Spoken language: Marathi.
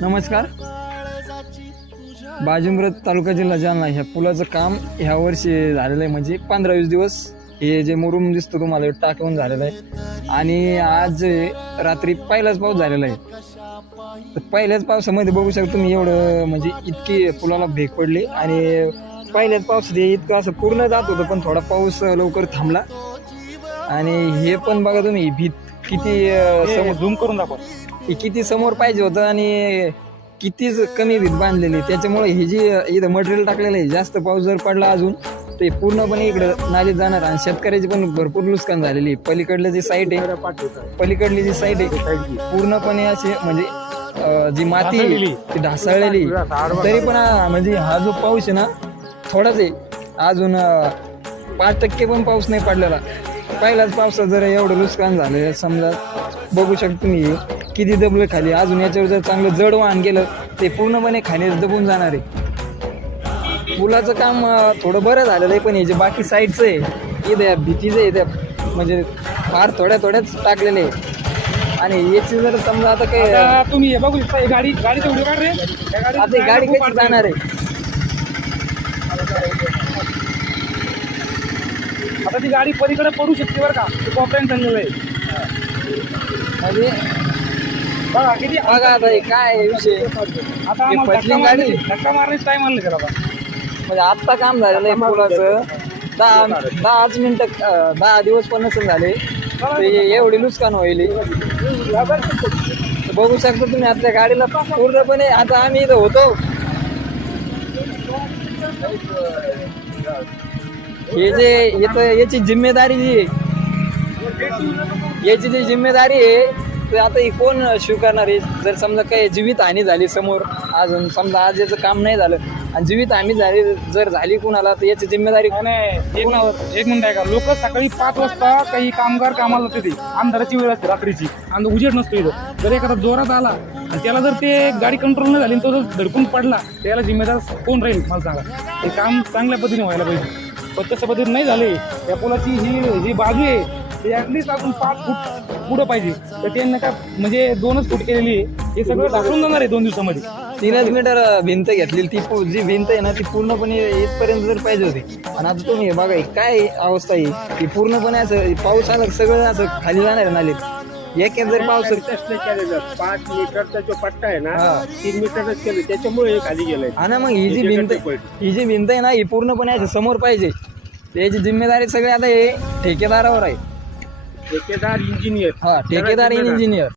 नमस्कार. बाजिंब्रत तालुका जिल्हा जालना ह्या पुलाचं काम ह्या वर्षी झालेलं आहे. म्हणजे 15-20 दिवस हे जे मुरुम दिसतो तुम्हाला टाकून झालेलं आहे. आणि आज रात्री पहिलाच पाऊस झालेला आहे. तर पहिल्याच पावसामध्ये बघू शकतो तुम्ही एवढं म्हणजे इतकी पुलाला भेग पडली. आणि पहिल्याच पावसात इतकं असं पूर्ण जात होतं, पण थोडा पाऊस लवकर थांबला. आणि हे पण बघा तुम्ही भीत किती समोर झूम करून दाखवा, किती समोर पाहिजे होतं आणि कितीच कमी भीत बांधलेली. त्याच्यामुळे हे जी इथं मटेरियल टाकलेलं आहे, जास्त पाऊस जर पडला अजून ते पूर्णपणे इकडं नालीत जाणार. आणि शेतकऱ्याची पण भरपूर नुकसान झालेली. पलीकडलं जी साईड आहे, पलीकडली जी साईड आहे पूर्णपणे अशी म्हणजे जी माती आहे ती ढासळलेली. तरी पण म्हणजे हा जो पाऊस आहे ना थोडाच आहे, अजून 5% पण पाऊस नाही पडलेला. पहिल्याच पावसात जर एवढं नुकसान झालं, समजा बघू शकतो तुम्ही किती दबलं खाली. अजून याच्यावर जर चांगलं जड वाहन गेलं ते पूर्णपणे खाली दबून जाणार आहे. पुलाचं काम थोडं बरं झालेलं आहे, पण हे जे बाकी साईडचं आहे इथं भीतीचं आहे त्या म्हणजे फार थोड्याच टाकलेले आहे. आणि याची जर समजा आता काय तुम्ही बघू शकता गाडी तेवढी काढ रे. आता गाडी कशी जाणार आहे. आता ती गाडी पलीकडे पडू शकते बरं का, कॉम्प्लेन झालेलं आहे. म्हणजे बघा किती बघा आता हे काय विषय. आता धक्का मारण्याच टाइम आलं त्याला. म्हणजे आत्ता काम झालेलं आहे पुलाचं 10 मिनिटं 10 दिवस पण नसेल झाले एवढे नुकसान होईल. बघू शकता तुम्ही आपल्या गाडीला पूर्णपणे. आता आम्ही इथं होतो, हे जे इथं याची जिम्मेदारी जी आहे, याची जी जिम्मेदारी आहे ते आता ही कोण स्वीकारणार आहे. जर समजा काही जीवितहानी झाली समोर, अजून समजा आज याचं काम नाही झालं आणि जीवितहानी झाली जर झाली कुणाला, तर याची जिम्मेदारी एक मिनिट आहे का. लोक सकाळी 5 वाजता काही कामगार कामाला होते, ते अंधाराची वेळ असते रात्रीची आणि उजेड नसतो इथं. जर एखादा जोरात आला आणि त्याला जर ते गाडी कंट्रोल नाही झाली, तो जर धडकून पडला, त्याला जिम्मेदार कोण राहील मला सांगा. ते काम चांगल्या पद्धतीने व्हायला पाहिजे, पण तशा पद्धतीने नाही झाले. या पुलाची ही बाजू आहे ते ॲटलिस्ट अजून 5 फूट पुढं पाहिजे. तर त्यांना काय म्हणजे 2च फूट केलेली आहे. हे सगळं ढाकळून जाणार आहे 2 दिवसामध्ये. 3 मीटर भिंत घेतलेली. ती जी भिंत आहे ना ती पूर्णपणे इथपर्यंत जर पाहिजे होती. आणि आता तुम्ही बघा काय अवस्था आहे. ती पूर्णपणे असं पाऊस आला सगळं असं खाली जाणार आहे नालीत. एक जर पाऊस 5 मीटरचा जो पट्टा आहे ना 3 मीटरच केलं, त्याच्यामुळे हे खाली गेलंय. हा ना. मग ही जी भिंत आहे ना ही पूर्णपणे असं समोर पाहिजे. त्याची जिम्मेदारी सगळी आता हे ठेकेदारावर आहे. ठेकेदार इंजिनियर. ठेकेदार इंजिनियर